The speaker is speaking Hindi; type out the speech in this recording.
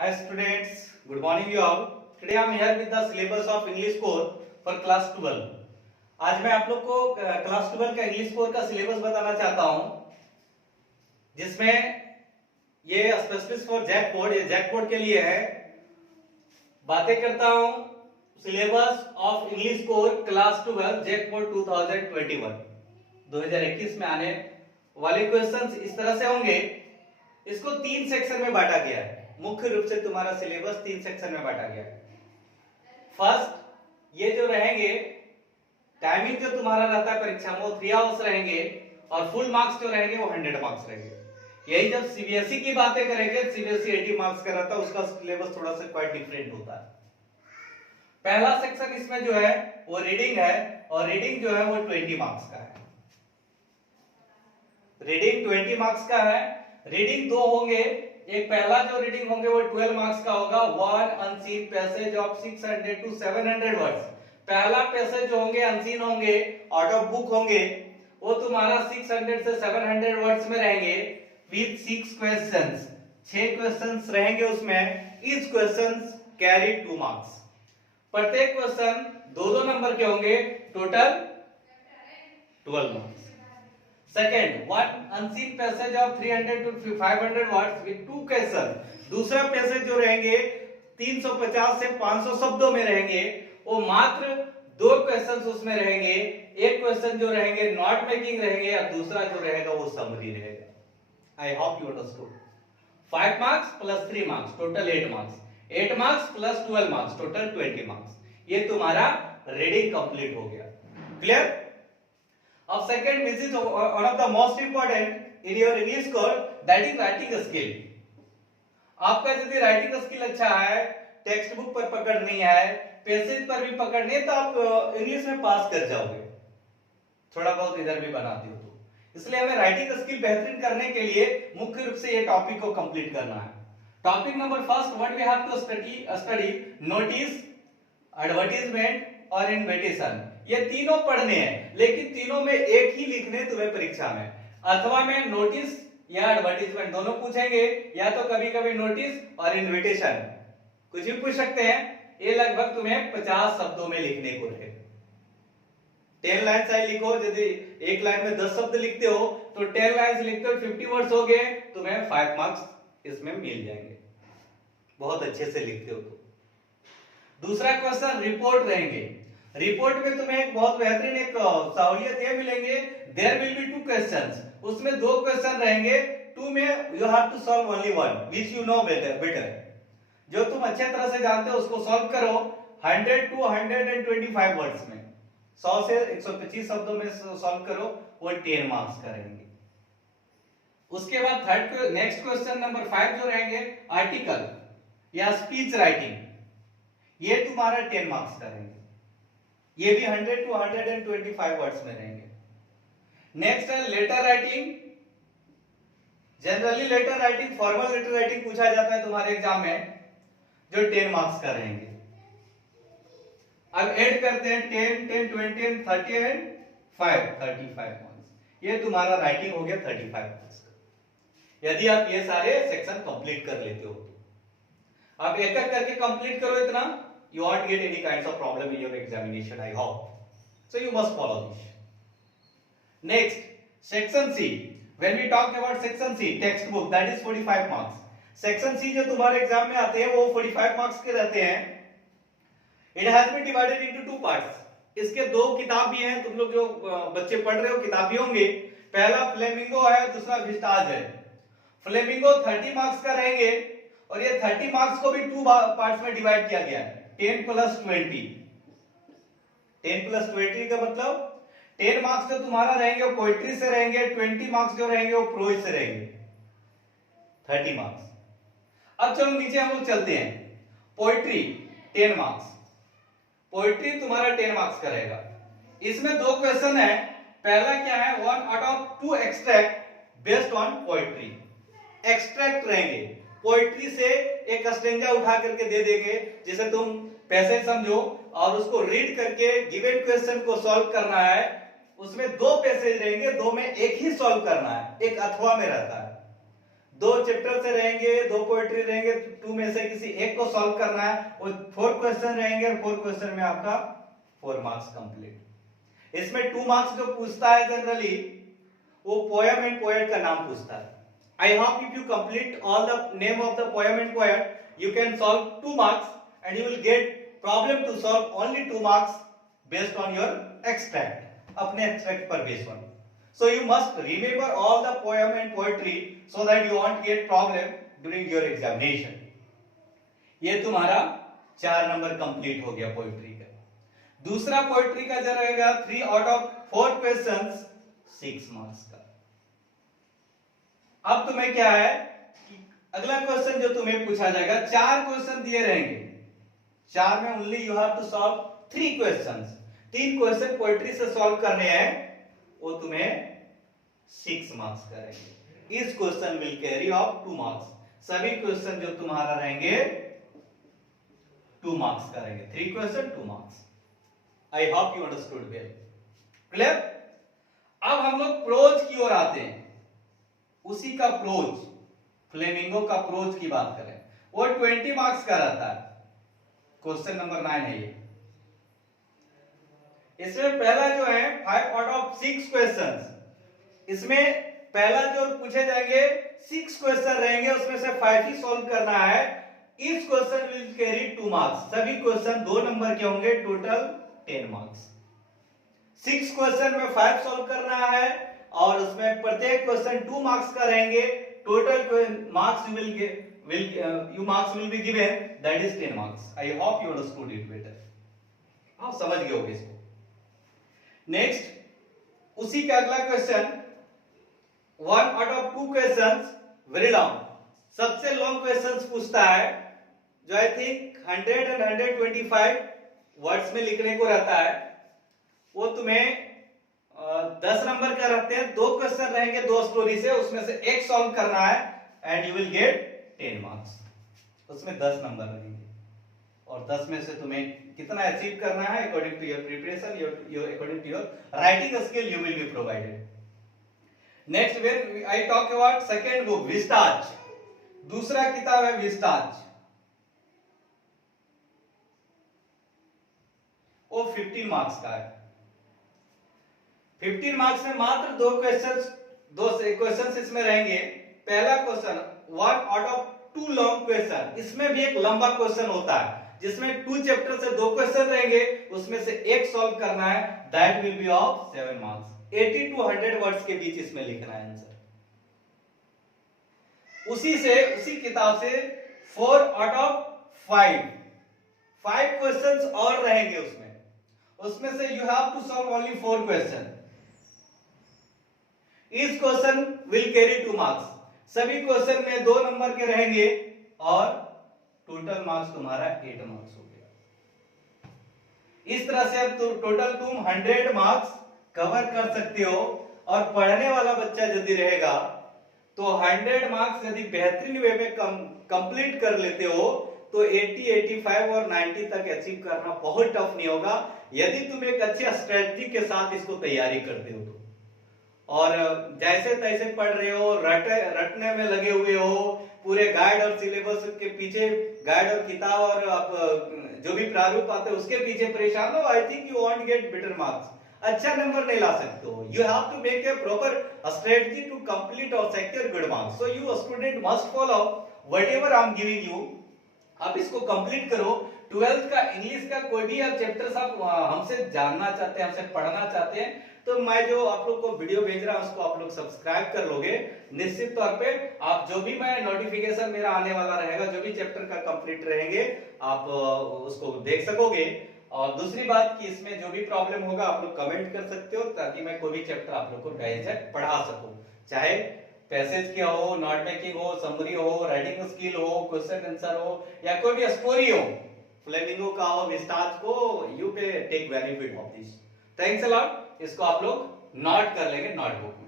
Hi students, good morning you all. Today I am here with the syllabus of English core for class 12. आज मैं आप लोग को क्लास 12 का इंग्लिश कोर का सिलेबस बताना चाहता हूं, जिसमें ये स्पेशलिस्ट फॉर जैकपॉट, ये जैकपॉट के लिए है। बातें करता हूं syllabus of English core class 12 jackpot 2021 में आने वाले क्वेश्चंस इस तरह से होंगे। इसको 3 सेक्शन में बांटा गया है। मुख्य रूप से तुम्हारा सिलेबस 3 सेक्शन में बांटा गया है। फर्स्ट, ये जो रहेंगे टाइमिंग जो तुम्हारा रहता है परीक्षा में वो 3 आवर्स रहेंगे और फुल मार्क्स जो रहेंगे वो 100 मार्क्स रहेंगे। यही जब सीबीएसई की बातें करेंगे, सीबीएसई 80 मार्क्स का रहता है, उसका सिलेबस थोड़ा सा क्वाइट डिफरेंट होता है। पहला सेक्शन इसमें जो है वो रीडिंग है और रीडिंग जो है वो 20 मार्क्स का है। रीडिंग 20 मार्क्स का है। रीडिंग दो होंगे। एक पहला जो रीडिंग होंगे वो 12 मार्क्स का होगा, one unseen passage of 600 to 700 words. पहला पैसेज जो होंगे अनसीन होंगे, आउट ऑफ बुक होंगे, वो तुम्हारा 600 से 700 वर्ड्स में रहेंगे विद 6 क्वेश्चंस। 6 क्वेश्चंस रहेंगे उसमें। Each questions carry 2 marks. प्रत्येक क्वेश्चन 2-2 नंबर के होंगे, total 12 marks. Second, one unseen passage of 300 to 500 words with 2 question. दूसरा पैसेज जो रहेंगे 350 से 500 शब्दों में रहेंगे, वो मात्र 2 क्वेश्चंस उसमें रहेंगे। एक क्वेश्चन जो रहेंगे नोट मेकिंग रहेंगे और दूसरा जो रहेगा वो समरी रहेगा। आई hope you understood. 5 marks plus 3 marks, total 8 marks. 8 marks plus 12 marks, total 20 marks. ये तुम्हारा रीडिंग कंप्लीट हो गया। Clear? Of second, which is one of the most important in your English course, that is writing skill. आपका यदि राइटिंग स्किल अच्छा है, टेक्स्ट बुक पर पकड़ नहीं है, पैसेज पर भी पकड़ नहीं है, तो आप इंग्लिश में पास कर जाओगे। थोड़ा बहुत इधर भी बनाते हो तो। इसलिए हमें राइटिंग स्किल बेहतरीन करने के लिए मुख्य रूप से ये टॉपिक को कंप्लीट करना है। Topic number first, what we have to study notice, advertisement और इन्विटेशन। ये तीनों पढ़ने हैं, लेकिन तीनों में एक ही लिखने तुम्हें परीक्षा में। अथवा में नोटिस या एडवर्टाइजमेंट दोनों पूछेंगे, या तो कभी कभी नोटिस और इन्विटेशन, कुछ भी पूछ सकते हैं। ये लगभग तुम्हें 50 शब्दों में लिखने को है। 10 लाइन से लिखो। यदि एक लाइन में 10 शब्द लिखते हो तो 10 लाइन लिखते हो, 50 वर्ड्स हो गए, तुम्हें 5 मार्क्स इसमें मिल जाएंगे, बहुत अच्छे से लिखते हो तो। दूसरा क्वेश्चन रिपोर्ट रहेंगे। रिपोर्ट में तुम्हें एक बहुत बेहतरीन एक सहूलियत ये मिलेंगे, देयर विल बी 2 क्वेश्चंस। उसमें 2 क्वेश्चन रहेंगे। 2 में you have to solve only one which you know better. जो तुम अच्छे तरह से जानते हो उसको सॉल्व करो 100 to 125 वर्ड्स में। 100 से 125 शब्दों में सॉल्व करो, वो 10 मार्क्स का रहेंगे। उसके बाद नेक्स्ट क्वेश्चन नंबर 5 जो रहेंगे आर्टिकल या स्पीच राइटिंग, ये तुम्हारा 10 मार्क्स का रहेंगे। ये भी 100 to 125 वर्ड्स में रहेंगे। नेक्स्ट है letter writing. Generally letter writing, formal letter writing पूछा जाता है तुम्हारे एग्जाम में, जो 10 मार्क्स का रहेंगे। अब ऐड करते हैं 10, 10, 20 एंड 30 एंड 5, 35 मार्क्स। ये तुम्हारा राइटिंग हो गया 35 मार्क्स का, यदि आप ये सारे सेक्शन कंप्लीट कर लेते हो तो। आप एक एक करके कंप्लीट करो इतना, you won't get any kinds of problem in your examination, I hope. So you must follow this. Next, section C. When we talk about section C, textbook, that is 45 marks. Section C जो तुम्हारे एग्जाम में आते हैं वो 45 मार्क्स के रहते हैं। It has been divided into 2 parts. इसके 2 किताब भी हैं। तुम लोग जो बच्चे पढ़ रहे हो किताब भी होंगे। पहला फ्लेमिंगो है, दूसरा विस्टाज है। फ्लेमिंगो 30 मार्क्स का रहेंगे और ये 30 मार्क्स को भी 2 पार्ट्स में डिवाइड किया गया है। 10 plus 20। 10 plus 20 का मतलब 10 मार्क्स जो तुम्हारा रहेंगे वो पोइट्री से रहेंगे, 20 मार्क्स जो रहेंगे वो प्रोज से रहेंगे, 30 मार्क्स। अब चलो नीचे हम लोग चलते हैं। पोइट्री 10 मार्क्स, पोइट्री तुम्हारा 10 मार्क्स का रहेगा। इसमें 2 क्वेश्चन है। पहला क्या है, 1 out of 2 extract based on poetry. Extract रहेंगे, पोइट्री से एक स्टेंजा उठा करके दे देंगे, जिसे तुम पैसेज समझो और उसको रीड करके गिवन क्वेश्चन को सॉल्व करना है। उसमें 2 पैसेज रहेंगे, 2 में एक ही सॉल्व करना है, एक अथवा में रहता है। 2 चैप्टर से रहेंगे, 2 पोएट्री रहेंगे, 2 में से किसी एक को सॉल्व करना है, और 4 क्वेश्चन रहेंगे, और 4 क्वेश्चन में आपका 4 मार्क्स कंप्लीट। इसमें 2 मार्क्स जो पूछता है जनरली वो पोएम एंड पोएट का नाम पूछता है। I hope if you complete all the name of the poem and poet, you can solve 2 marks and you will get problem to solve only 2 marks based on your extract, अपने extract पर based on. So you must remember all the poem and poetry so that you won't get problem during your examination. ये तुम्हारा 4 नंबर कंप्लीट हो गया पोएट्री का। दूसरा पोएट्री का जो रहेगा 3 out of 4 questions 6 मार्क्स का। अब तुम्हें क्या है कि अगला क्वेश्चन जो तुम्हें पूछा जाएगा, 4 क्वेश्चन दिए रहेंगे, 4 में only you have to solve 3 questions. 3 question poetry से सॉल्व करने हैं, वो तुम्हें 6 मार्क्स का रहेंगे। इस question will carry of 2 marks. सभी क्वेश्चन जो तुम्हारा रहेंगे 2 मार्क्स का रहेंगे। 3 question 2 marks. I hope you understood well. Clear? अब हम लोग प्रोज की ओर आते हैं। उसी का प्रोज, फ्लेमिंगो का प्रोज की बात करें, वो 20 मार्क्स का रहता है। क्वेश्चन नंबर 9 है ये। इसमें पहला जो है 5 आउट ऑफ 6 क्वेश्चंस, इसमें पहला जो पूछे जाएंगे 6 क्वेश्चन रहेंगे, उसमें से 5 ही सॉल्व करना है। इस क्वेश्चन विल कैरी 2 मार्क्स। सभी क्वेश्चन 2 नंबर के होंगे, टोटल 10 मार्क्स। 6 क्वेश्चन में 5 सॉल्व करना है और उसमें प्रत्येक क्वेश्चन 2 मार्क्स का रहेंगे। Total marks you will be given, that is 10 marks. I hope you understood it better. आप समझ गए होंगे इसको। नेक्स्ट, उसी का अगला question 1 out of 2 questions very long, सबसे लॉन्ग क्वेश्चंस पूछता है, जो आई थिंक 100 and 125 वर्ड्स में लिखने को रहता है। वो तुम्हें 10 नंबर का रखते हैं। 2 क्वेश्चन रहेंगे 2 स्टोरी से, उसमें से एक सॉल्व करना है and you will get 10 marks. उसमें 10 नंबर रहेंगे और 10 में से तुम्हें कितना अचीव करना है according to your preparation, your according to your writing skill, you will be provided. Next when I talk about second book Vistas, दूसरा किताब है विस्ताज, वो 15 मार्क्स का है। 15 मार्क्स में मात्र 2 क्वेश्चंस इसमें रहेंगे। पहला question 1 out of 2 long question, इसमें भी एक लंबा क्वेश्चन होता है जिसमें 2 चैप्टर से 2 क्वेश्चन रहेंगे, उसमें से एक सॉल्व करना है, that will be of 7 marks. 80 to 100 words के बीच इसमें लिखना है आंसर। उसी किताब से 4 आउट ऑफ 5 क्वेश्चंस और रहेंगे उसमें से you have to solve only 4 question. इस क्वेश्चन विल कैरी 2 मार्क्स। सभी क्वेश्चन में 2 नंबर के रहेंगे और टोटल मार्क्स तुम्हारा 8 मार्क्स हो गया। इस तरह से अब टोटल तुम 100 मार्क्स कवर कर सकते हो। और पढ़ने वाला बच्चा यदि रहेगा तो 100 मार्क्स यदि बेहतरीन वे में कंप्लीट कर लेते हो तो 80, 85 और 90 तक अचीव करना बहुत टफ नहीं होगा, यदि तुम एक अच्छे स्ट्रेटजी के साथ इसको तैयारी करते हो तो। और जैसे तैसे पढ़ रहे हो, रटने में लगे हुए हो, पूरे गाइड और सिलेबस के पीछे, गाइड और किताब और जो भी प्रारूप आते हैं उसके पीछे परेशान हो, I think you won't get better marks. अच्छा नंबर नहीं ला सकते हो। You have to make a proper strategy to complete our sector good marks. So you student must follow whatever I am giving you. आप इसको कंप्लीट करो। 12th का इंग्लिश का कोई भी आप चैप्टर्स आप हमसे जानना चाहते हैं, हमसे पढ़ना चाहते हैं, तो मैं जो आप लोग को वीडियो भेज रहा हूं उसको आप लोग सब्सक्राइब कर लोगे, निश्चित तौर पे आप जो भी मैं नोटिफिकेशन मेरा आने वाला रहेगा, जो भी चैप्टर का कंप्लीट रहेंगे आप उसको देख सकोगे। और दूसरी बात कि इसमें जो भी प्रॉब्लम होगा आप लोग कमेंट कर सकते हो, ताकि मैं कोई भी चैप्टर आप लोग को डायरेक्ट पढ़ा सकूं, चाहे पैसेज क्या हो, नोट मेकिंग हो, समरी हो, राइटिंग स्किल हो, क्वेश्चन आंसर हो, या कोई भी स्टोरी हो, फ्लेमिंगो का हो, विस्ताज को, you pay take benefit of this. Thanks a lot. इसको आप लोग नोट कर लेंगे नोटबुक।